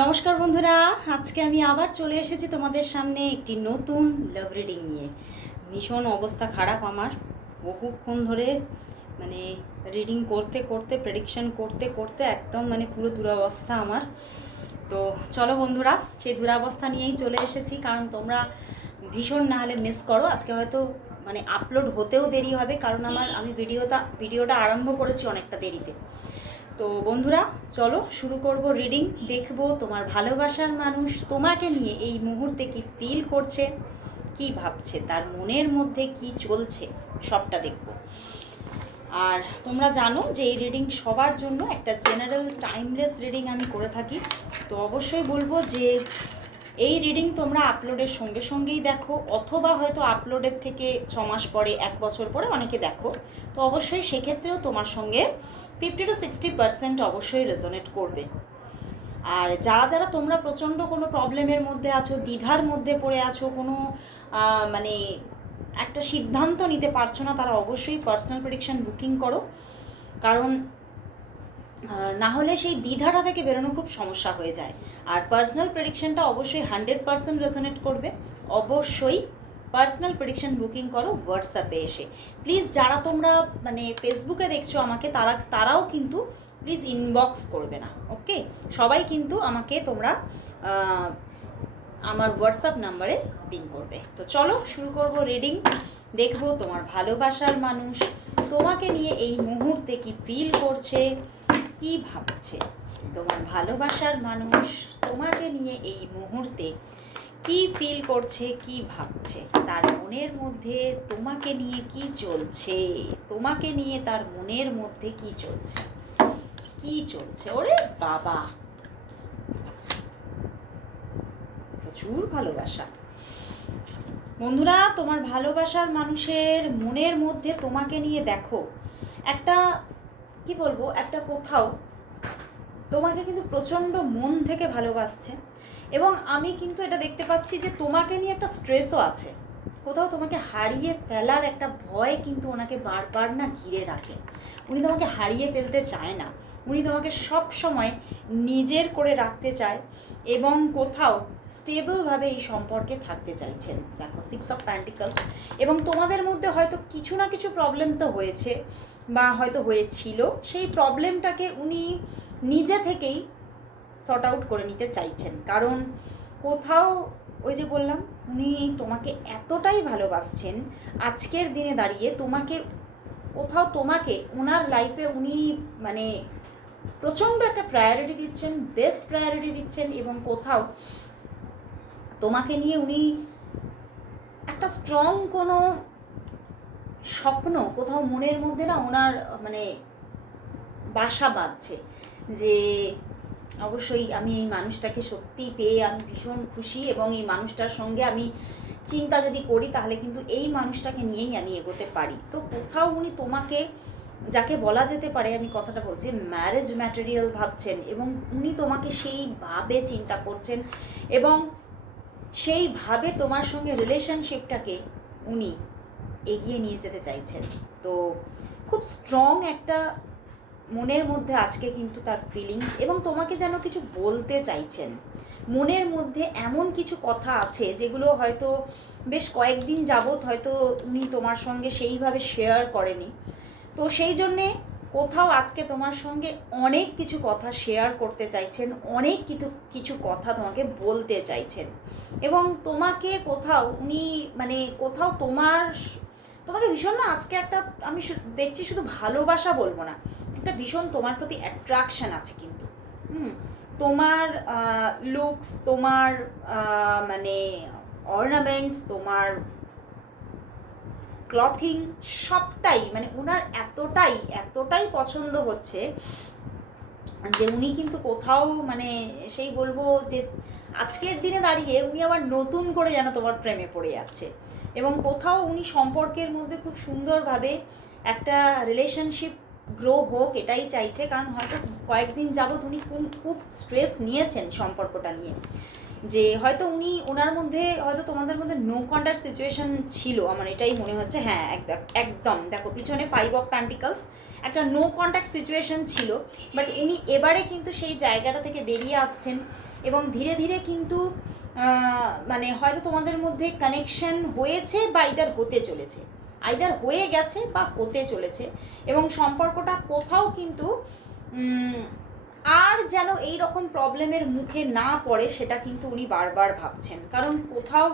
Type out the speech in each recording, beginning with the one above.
নমস্কার বন্ধুরা, আজকে আমি আবার চলে এসেছি তোমাদের সামনে একটি নতুন লাভ রিডিং নিয়ে। ভীষণ অবস্থা খারাপ আমার, বহুক্ষণ ধরে মানে রিডিং করতে করতে প্রেডিকশন করতে করতে একদম পুরো দুরবস্থা আমার। তো চলো বন্ধুরা, সেই দুরবস্থা নিয়েই চলে এসেছি, কারণ তোমরা ভীষণ না হলে মিস করো। আজকে হয়তো আপলোড হতেও দেরি হবে, কারণ আমি ভিডিওটা আরম্ভ করেছি অনেকটা দেরিতে। তো বন্ধুরা চলো শুরু করব রিডিং। দেখবো তোমার ভালোবাসার মানুষ তোমাকে নিয়ে এই মুহূর্তে কি ফিল করছে, কি ভাবছে, তার মনের মধ্যে কি চলছে, সবটা দেখব। আর তোমরা জানো যে এই রিডিং সবার জন্য একটা জেনারেল টাইমলেস রিডিং আমি করে থাকি। তো অবশ্যই বলবো যে এই রিডিং তোমরা আপলোডের সঙ্গে সঙ্গেই দেখো, অথবা হয়তো আপলোডের থেকে 6 মাস পরে, 1 বছর পরে অনেকে দেখো। তো অবশ্যই সেক্ষেত্রেও তোমার সঙ্গে 50-60% অবশ্যই রেজোনেট করবে। আর যারা যারা তোমরা প্রচণ্ড কোনো প্রবলেমের মধ্যে আছো, দ্বিধার মধ্যে পড়ে আছো, কোনো মানে একটা সিদ্ধান্ত নিতে পারছো না, তারা অবশ্যই পার্সোনাল প্রেডিকশন বুকিং করো। কারণ না হলে সেই দ্বিধাটা থেকে বেরোনো খুব সমস্যা হয়ে যায়। আর পার্সোনাল প্রেডিকশনটা অবশ্যই 100% রেজোনেট করবে। অবশ্যই পার্সোনাল প্রেডিকশন বুকিং করো হোয়াটসঅ্যাপে এসে। প্লিজ যারা তোমরা ফেসবুকে দেখছো আমাকে, তারাও কিন্তু প্লিজ ইনবক্স করবে না, ওকে? সবাই কিন্তু আমাকে তোমরা আমার হোয়াটসঅ্যাপ নাম্বারে পিং করবে। তো চলো শুরু করব রিডিং। দেখবো তোমার ভালোবাসার মানুষ তোমাকে নিয়ে এই মুহূর্তে কি ফিল করছে, কি ভাবছে। তোমার ভালোবাসার মানুষ তোমাকে নিয়ে এই মুহূর্তে কি ফিল করছে, কি ভাবছে, তার মনের মধ্যে তোমাকে নিয়ে কি চলছে, তোমাকে নিয়ে তার মনের মধ্যে কি চলছে, কি চলছে। ওরে বাবা, প্রচুর ভালোবাসা। বন্ধুরা, তোমার ভালোবাসার মানুষের মনের মধ্যে তোমাকে নিয়ে দেখো একটা, কি বলবো, একটা কোথাও তোমাকে কিন্তু প্রচণ্ড মন থেকে ভালোবাসছে। এবং আমি কিন্তু এটা দেখতে পাচ্ছি যে তোমাকে নিয়ে একটা স্ট্রেসও আছে। কোথাও তোমাকে হারিয়ে ফেলার একটা ভয় কিন্তু ওনাকে বারবার না ঘিরে রাখে। উনি তোমাকে হারিয়ে ফেলতে চায় না, উনি তোমাকে সব সময় নিজের করে রাখতে চায় এবং কোথাও স্টেবলভাবে এই সম্পর্কে থাকতে চাইছেন। দেখো 6 অফ প্যান্টিকলস। এবং তোমাদের মধ্যে হয়তো কিছু না কিছু প্রবলেম তো হয়েছে বা হয়তো হয়েছিল, সেই প্রবলেমটাকে উনি নিজে থেকেই সর্ট আউট করে নিতে চাইছেন। কারণ কোথাও ওই যে বললাম, উনি তোমাকে এতটাই ভালোবাসছেন, আজকের দিনে দাঁড়িয়ে তোমাকে ওনার লাইফে উনি প্রচণ্ড একটা প্রায়োরিটি দিচ্ছেন, বেস্ট প্রায়োরিটি দিচ্ছেন। এবং কোথাও তোমাকে নিয়ে উনি একটা স্ট্রং কোনো স্বপ্ন কোথাও মনের মধ্যে না ওনার বাসা বাঁধছে যে অবশ্যই আমি এই মানুষটাকে সত্যি পেয়ে আমি ভীষণ খুশি, এবং এই মানুষটার সঙ্গে আমি চিন্তা যদি করি তাহলে কিন্তু এই মানুষটাকে নিয়েই আমি এগোতে পারি। তো কোথাও উনি তোমাকে, যাকে বলা যেতে পারে, আমি কথাটা বলছি, ম্যারেজ ম্যাটেরিয়াল ভাবছেন, এবং উনি তোমাকে সেইভাবে চিন্তা করছেন এবং সেইভাবে তোমার সঙ্গে রিলেশনশিপটাকে উনি এগিয়ে নিয়ে যেতে চাইছেন। তো খুব স্ট্রং একটা মনের মধ্যে আজকে কিন্তু তার ফিলিংস, এবং তোমাকে যেন কিছু বলতে চাইছেন। মনের মধ্যে এমন কিছু কথা আছে যেগুলো হয়তো বেশ কয়েকদিন যাবৎ হয়তো উনি তোমার সঙ্গে সেইভাবে শেয়ার করেনি। তো সেই জন্যে কোথাও আজকে তোমার সঙ্গে অনেক কিছু কথা শেয়ার করতে চাইছেন, অনেক কিছু কথা তোমাকে বলতে চাইছেন। এবং তোমাকে কোথাও উনি কোথাও তোমাকে ভীষণ না আজকে একটা, আমি দেখছি শুধু ভালোবাসা বলবো না, একটা ভীষণ তোমার প্রতি অ্যাট্রাকশন আছে কিন্তু। তোমার লুকস, তোমার অর্নামেন্টস, তোমার ক্লথিং, সবটাই ওনার এতটাই পছন্দ হচ্ছে যে উনি কিন্তু কোথাও সেই বলবো যে আজকের দিনে দাঁড়িয়ে উনি আবার নতুন করে যেন তোমার প্রেমে পড়ে যাচ্ছে। এবং কোথাও উনি সম্পর্কের মধ্যে খুব সুন্দরভাবে একটা রিলেশনশিপ গ্রো হোক এটাই চাইছে। কারণ হয়তো কয়েকদিন যাবৎ উনি খুব স্ট্রেস নিয়েছেন সম্পর্কটা নিয়ে, যে হয়তো উনি ওনার মধ্যে, হয়তো তোমাদের মধ্যে নো কন্ট্যাক্ট সিচুয়েশন ছিল, আমার এটাই মনে হচ্ছে। হ্যাঁ, একদম দেখো পিছনে 5 অফ প্যান্টিকলস, একটা নো কন্ট্যাক্ট সিচুয়েশন ছিল, বাট উনি এবারে কিন্তু সেই জায়গাটা থেকে বেরিয়ে আসছেন এবং ধীরে ধীরে কিন্তু মানে হয়তো তোমাদের মধ্যে কানেকশন হয়েছে বা আইদার হতে চলেছে, আইদার হয়ে গেছে বা হতে চলেছে, এবং সম্পর্কটা কোথাও কিন্তু আর যেন এই রকম প্রবলেমের মুখে না পড়ে সেটা কিন্তু উনি বারবার ভাবছেন। কারণ কোথাও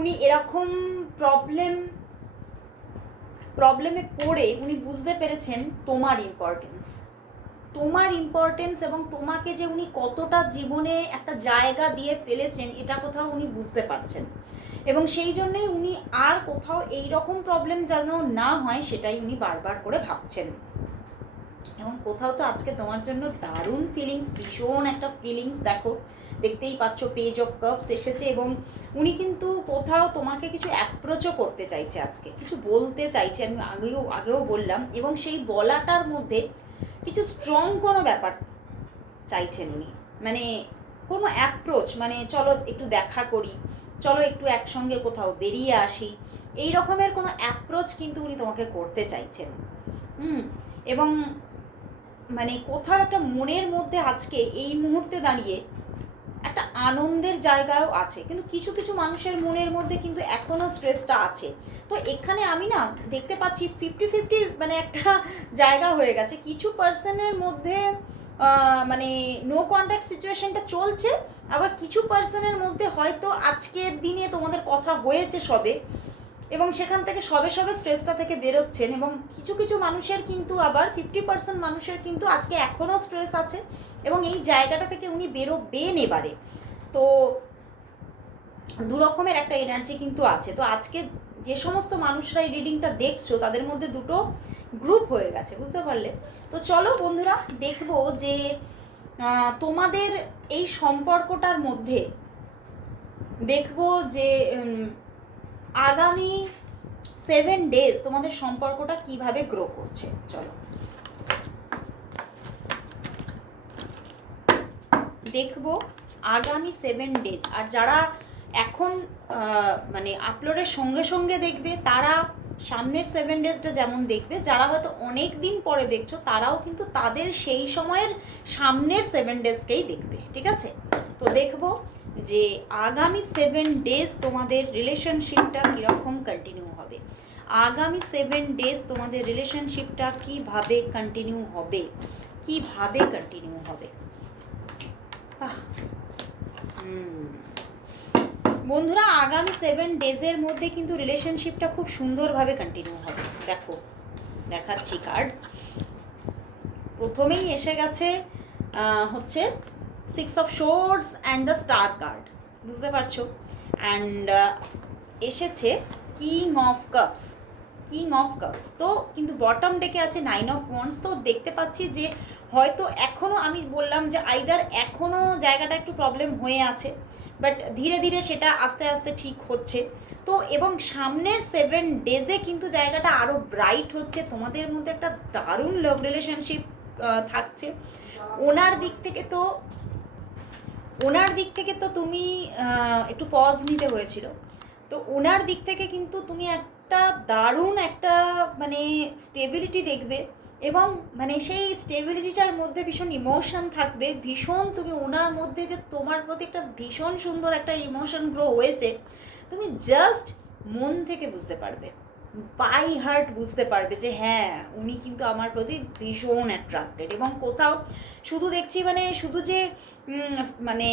উনি এরকম প্রবলেমে পড়ে উনি বুঝতে পেরেছেন তোমার ইম্পর্টেন্স এবং তোমাকে যে উনি কতটা জীবনে একটা জায়গা দিয়ে ফেলেছেন এটা কোথাও উনি বুঝতে পারছেন, এবং সেই জন্যই উনি আর কোথাও এই রকম প্রবলেম যেন না হয় সেটাই উনি বারবার করে ভাবছেন। এবং কোথাও তো আজকে তোমার জন্য দারুণ ফিলিংস, ভীষণ একটা ফিলিংস, দেখতেই পাচ্ছ পেজ অফ কাপস এসেছে, এবং উনি কিন্তু কোথাও তোমাকে কিছু অ্যাপ্রোচও করতে চাইছে, আজকে কিছু বলতে চাইছে, আমি আগেও বললাম, এবং সেই বলাটার মধ্যে কিছু স্ট্রং কোনো ব্যাপার চাইছেন উনি, মানে কোনো অ্যাপ্রোচ, মানে চলো একটু দেখা করি, চলো একটু একসঙ্গে কোথাও বেরিয়ে আসি, এই রকমের কোনো অ্যাপ্রোচ কিন্তু উনি তোমাকে করতে চাইছেন। এবং মানে কোথাও একটা মনের মধ্যে আজকে এই মুহূর্তে দাঁড়িয়ে একটা আনন্দের জায়গাও আছে, কিন্তু কিছু কিছু মানুষের মনের মধ্যে কিন্তু এখনও স্ট্রেসটা আছে। তো এখানে আমি না দেখতে পাচ্ছি 50-50 মানে একটা জায়গা হয়ে গেছে, কিছু পার্সনের মধ্যে মানে নো কন্ট্যাক্ট সিচুয়েশনটা চলছে, আবার কিছু পার্সনের মধ্যে হয়তো আজকের দিনে তোমাদের কথা হয়েছে সবে, এবং সেখান থেকে সবে স্ট্রেসটা থেকে বেরোচ্ছেন, এবং কিছু কিছু মানুষের কিন্তু আবার 50% মানুষের কিন্তু আজকে এখনও স্ট্রেস আছে, এবং এই জায়গাটা থেকে উনি বেরোবেন এবারে। তো দু রকমের একটা এনার্জি কিন্তু আছে। তো আজকে যে সমস্ত মানুষরা এই রিডিংটা দেখছো তাদের মধ্যে দুটো গ্রুপ হয়ে গেছে, বুঝতে পারলে? তো চলো বন্ধুরা, দেখবো যে তোমাদের এই সম্পর্কটার মধ্যে দেখবো যে আগামী 7 ডেজ তোমাদের সম্পর্কটা কিভাবে গ্রো করছে। চলো দেখবো আগামী 7 ডেজ। আর যারা এখন মানে আপলোডের সঙ্গে সঙ্গে দেখবে তারা সামনের 7 ডেজটা যেমন দেখবে, যারা হয়তো অনেক দিন পরে দেখছো তারাও কিন্তু তাদের সেই সময়ের সামনের 7 ডেজকেই দেখবে, ঠিক আছে? তো দেখবো যে আগামী 7 ডেজ তোমাদের রিলেশনশিপটা কীরকম কন্টিনিউ হবে, আগামী 7 ডেজ তোমাদের রিলেশনশিপটা কিভাবে কন্টিনিউ হবে। বন্ধুরা, আগামী 7 ডেজের মধ্যে কিন্তু রিলেশনশিপটা খুব সুন্দরভাবে কন্টিনিউ হবে। দেখো দেখাচ্ছি কার্ড, প্রথমেই এসে গেছে হচ্ছে 6 of swords and the star card, বুঝতে পারছো? অ্যান্ড এসেছে কিং অফ কাপস। তো কিন্তু বটম ডেকে আছে 9 অফ ওয়ান্ডস। তো দেখতে পাচ্ছি যে হয়তো এখনও, আমি বললাম যে আইদার এখনও জায়গাটা একটু প্রবলেম হয়ে আছে, বাট ধীরে ধীরে সেটা আস্তে আস্তে ঠিক হচ্ছে। তো এবং সামনের 7 ডেজে কিন্তু জায়গাটা আরও ব্রাইট হচ্ছে, তোমাদের মধ্যে একটা দারুণ লাভ রিলেশনশিপ থাকছে। ওনার দিক থেকে তো তুমি একটু পজ নিতে হয়েছিল, তো ওনার দিক থেকে কিন্তু তুমি একটা দারুণ একটা মানে স্টেবিলিটি দেখবে, এবং মানে সেই স্টেবিলিটিটার মধ্যে ভীষণ ইমোশন থাকবে, ভীষণ তুমি ওনার মধ্যে যে তোমার প্রতি একটা ভীষণ সুন্দর একটা ইমোশন গ্রো হয়েছে, তুমি জাস্ট মন থেকে বুঝতে পারবে, বাই হার্ট বুঝতে পারবে যে হ্যাঁ উনি কিন্তু আমার প্রতি ভীষণ অ্যাট্রাক্টেড। এবং কোথাও শুধু দেখছি মানে শুধু যে মানে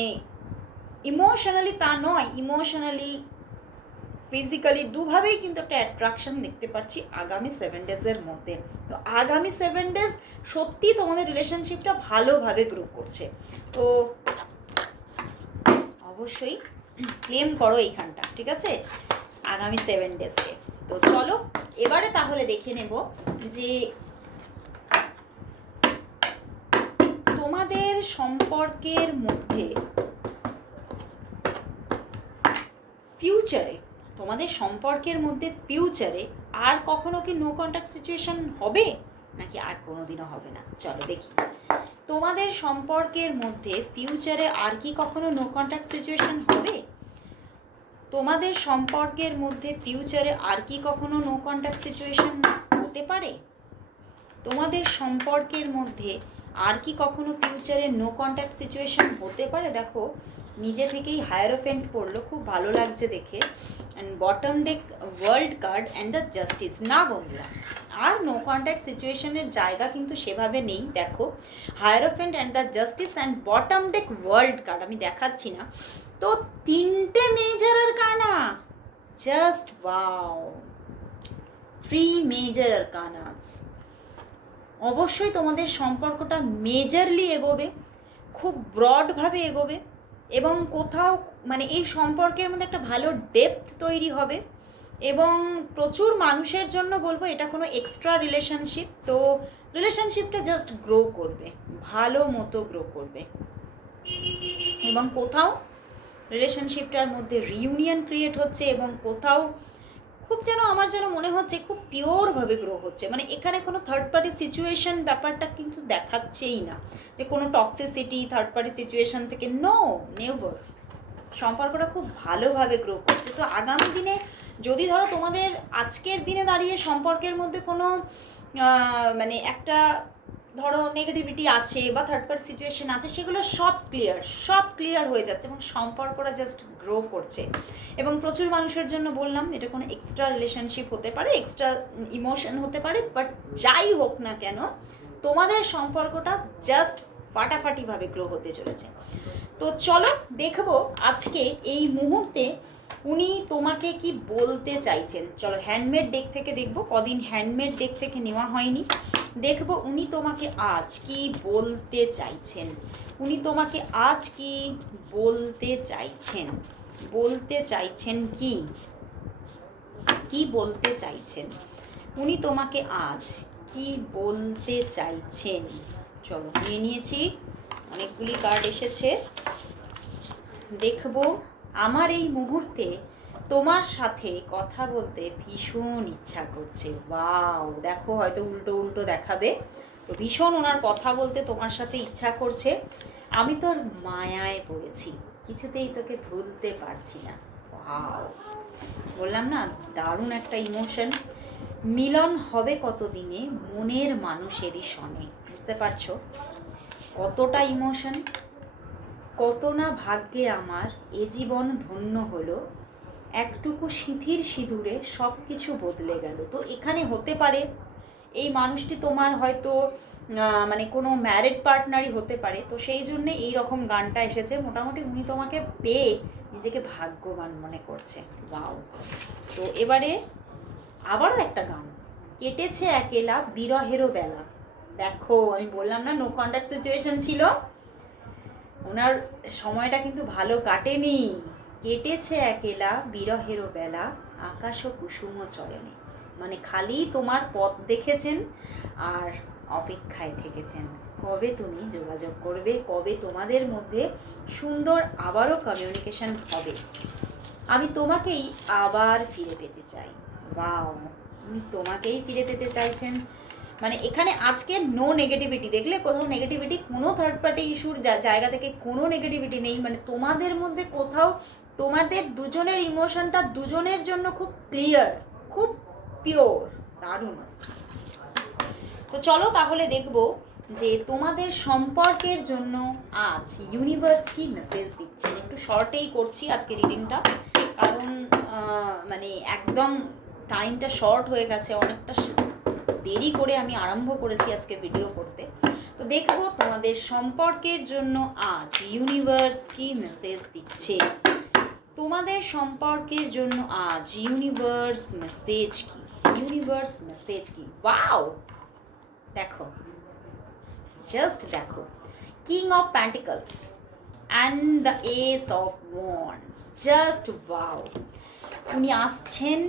ইমোশনালি তা নয়, ইমোশনালি ফিজিক্যালি দুভাবেই কিন্তু একটা অ্যাট্রাকশন দেখতে পাচ্ছি আগামী 7 ডেজের মধ্যে। তো আগামী 7 ডেজ সত্যি তোমাদের রিলেশনশিপটা ভালোভাবে গ্রো করছে। তো অবশ্যই ক্লেম করো এইখানটা, ঠিক আছে, আগামী 7 ডেজকে। তো চলো এবারে তাহলে দেখে নেব যে তোমাদের সম্পর্কের মধ্যে ফিউচারে আর কখনো কি নো কন্ট্যাক্ট সিচুয়েশন হবে নাকি আর কোনোদিনও হবে না। চলো দেখি তোমাদের সম্পর্কের মধ্যে ফিউচারে আর কি কখনো নো কন্ট্যাক্ট সিচুয়েশন হবে। তোমাদের সম্পর্কের মধ্যে ফিউচারে আর কি কখনো নো কন্ট্যাক্ট সিচুয়েশন হতে পারে। তোমাদের সম্পর্কের মধ্যে আর কি কখনো ফিউচারে নো কন্ট্যাক্ট সিচুয়েশন হতে পারে? দেখো নিজে থেকেই হায়ারোফেন্ট পড়লো, খুব ভালো লাগছে দেখে। And bottom deck world card and the justice. না বন্ধুরা, আর নো কন্ট্যাক্ট সিচুয়েশনের জায়গা কিন্তু সেভাবে নেই। দেখো hierophant and the justice and bottom deck world card আমি দেখাচ্ছি না, তো তিনটে major arcana, just wow, 3 major arcanas. অবশ্যই তোমাদের সম্পর্কটা মেজরলি এগোবে, খুব ব্রডভাবে এগোবে, এবং কোথাও মানে এই সম্পর্কের মধ্যে একটা ভালো ডেপথ তৈরি হবে, এবং প্রচুর মানুষের জন্য বলবো এটা কোনো এক্সট্রা রিলেশনশিপ, তো রিলেশনশিপটা জাস্ট গ্রো করবে, ভালো মতো গ্রো করবে, এবং কোথাও রিলেশনশিপটার মধ্যে রিউনিয়ন ক্রিয়েট হচ্ছে, এবং কোথাও খুব যেন আমার যেন মনে হচ্ছে খুব পিওরভাবে গ্রো হচ্ছে। মানে এখানে কোনো থার্ড পার্টি সিচুয়েশন ব্যাপারটা কিন্তু দেখাচ্ছেই না, যে কোনো টক্সিসিটি থার্ড পার্টি সিচুয়েশন থেকে, নো, নেভার। সম্পর্কটা খুব ভালোভাবে গ্রো করছে। তো আগামী দিনে যদি ধরো তোমাদের আজকের দিনে দাঁড়িয়ে সম্পর্কের মধ্যে কোনো মানে একটা ধরো নেগেটিভিটি আছে বা থার্ড পার্টি সিচুয়েশন আছে, সেগুলো সব ক্লিয়ার হয়ে যাচ্ছে, এবং সম্পর্কটা জাস্ট গ্রো করছে। এবং প্রচুর মানুষের জন্য বললাম এটা কোনো এক্সট্রা রিলেশনশিপ হতে পারে, এক্সট্রা ইমোশন হতে পারে, বাট যাই হোক না কেন তোমাদের সম্পর্কটা জাস্ট ফাটাফাটিভাবে গ্রো হতে চলেছে। তো চলো দেখবো আজকে এই মুহূর্তে উনি তোমাকে কি বলতে চাইছেন। চলো হ্যান্ডমেড ডেক থেকে দেখবো, কদিন হ্যান্ডমেড ডেক থেকে নেওয়া হয়নি। দেখবো উনি তোমাকে আজ কি বলতে চাইছেন, উনি তোমাকে আজ কি বলতে চাইছেন, কি বলতে চাইছেন উনি তোমাকে আজ কি বলতে চাইছেন। চলো নিয়ে নিয়েছি, অনেকগুলি কার্ড এসেছে। দেখবো আমার এই মুহূর্তে তোমার সাথে কথা বলতে ভীষণ ইচ্ছা করছে। ওয়াও, দেখো হয়তো উল্টো উল্টো দেখাবে, তো ভীষণ ওনার কথা বলতে তোমার সাথে ইচ্ছা করছে। আমি তোর মায়ায় পড়েছি, কিছুতেই তোকে ভুলতে পারছি না। ওয়াও, বললাম না দারুণ একটা ইমোশন। মিলন হবে কতদিনে মনের মানুষেরই সনে, বুঝতে পারছো কতটা ইমোশন, কত না ভাগ্যে আমার এ জীবন ধন্য হলো, একটুকু সিঁথির সিঁদুরে সব কিছু বদলে গেল। তো এখানে হতে পারে এই মানুষটি তোমার হয়তো মানে কোনো ম্যারিড পার্টনারই হতে পারে, তো সেই জন্যে এই রকম গানটা এসেছে। মোটামুটি উনি তোমাকে পেয়ে নিজেকে ভাগ্যবান মনে করছে। ওয়াও, তো এবারে আবারও একটা গান, কেটেছে একেলা বিরহেরও বেলা। দেখো আমি বললাম না নো কন্ট্যাক্ট সিচুয়েশন ছিল, ওনার সময়টা কিন্তু ভালো কাটেনি। কেটেছে একেলা বিরহেরও বেলা, আকাশ ও কুসুম চয়নে। মানে খালি তোমার পথ দেখেছেন আর অপেক্ষায় থেকেছেন, কবে তুমি যোগাযোগ করবে, কবে তোমাদের মধ্যে সুন্দর আবারও কমিউনিকেশন হবে। আমি তোমাকেই আবার ফিরে পেতে চাই। বাও, উনি তোমাকেই ফিরে পেতে চাইছেন। মানে এখানে আজকে নো নেগেটিভিটি, দেখলে কোথাও নেগেটিভিটি, কোনো থার্ড পার্টি ইস্যুর জায়গা থেকে কোনো নেগেটিভিটি নেই। মানে তোমাদের মধ্যে কোথাও তোমাদের দুজনের ইমোশনটা দুজনের জন্য খুব ক্লিয়ার, খুব পিওর, দারুণ। তো চলো তাহলে দেখবো যে তোমাদের সম্পর্কের জন্য আজ ইউনিভার্স কি মেসেজ দিচ্ছেন। একটু শর্টেই করছি আজকে রিডিংটা, কারণ মানে একদম টাইমটা শর্ট হয়ে গেছে, অনেকটা দেরি করে আমি আরম্ভ করেছি আজকে ভিডিও করতে। তো দেখবো তোমাদের সম্পর্কের জন্য আজ ইউনিভার্স কি মেসেজ দিচ্ছে, তোমাদের সম্পর্কের জন্য আজ ইউনিভার্স মেসেজ কি। ওয়াও, দেখো জাস্ট দেখো, king of pentacles and the S of wands, just wow. উনি আসছেন,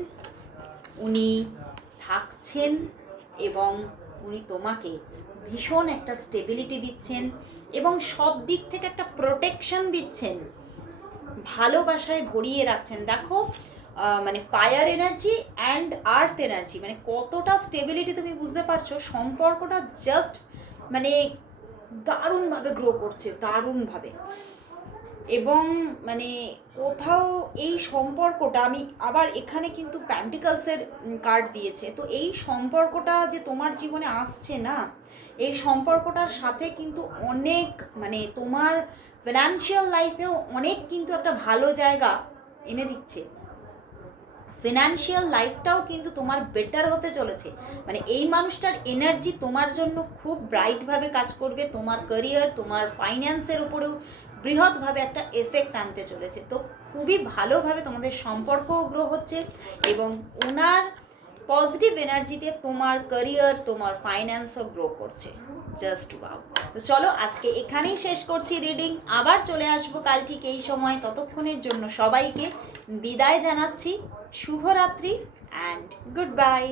উনি থাকছেন, এবং উনি তোমাকে ভীষণ একটা স্টেবিলিটি দিচ্ছেন, এবং সব দিক থেকে একটা প্রোটেকশন দিচ্ছেন, ভালোবাসায় ভরিয়ে রাখছেন। দেখো মানে fire energy and earth energy, মানে কতটা স্টেবিলিটি তুমি বুঝতে পারছো। সম্পর্কটা জাস্ট মানে দারুণভাবে গ্রো করছে, দারুণভাবে। এবং মানে কোথাও এই সম্পর্কটা, আমি আবার এখানে কিন্তু প্যান্টিকলসের কার্ড দিয়েছে, তো এই সম্পর্কটা যে তোমার জীবনে আসছে না, এই সম্পর্কটার সাথে কিন্তু অনেক মানে তোমার ফিনান্সিয়াল লাইফেও অনেক কিন্তু একটা ভালো জায়গা এনে দিচ্ছে। ফিনান্সিয়াল লাইফটাও কিন্তু তোমার বেটার হতে চলেছে। মানে এই মানুষটার এনার্জি তোমার জন্য খুব ব্রাইটভাবে কাজ করবে, তোমার ক্যারিয়ার, তোমার ফাইন্যান্সের উপরেও বৃহৎভাবে একটা এফেক্ট আনতে চলেছে। তো খুবই ভালোভাবে তোমাদের সম্পর্কও গ্রো হচ্ছে এবং ওনার পজিটিভ এনার্জিতে তোমার ক্যারিয়ার, তোমার ফাইন্যান্সও গ্রো করছে। Just wow. তো চলো আজকে এখানেই শেষ করছি রিডিং, আবার চলে আসবো কাল ঠিক এই সময়। ততক্ষণের জন্য সবাইকে বিদায় জানাচ্ছি। শুভরাত্রি অ্যান্ড গুড বাই।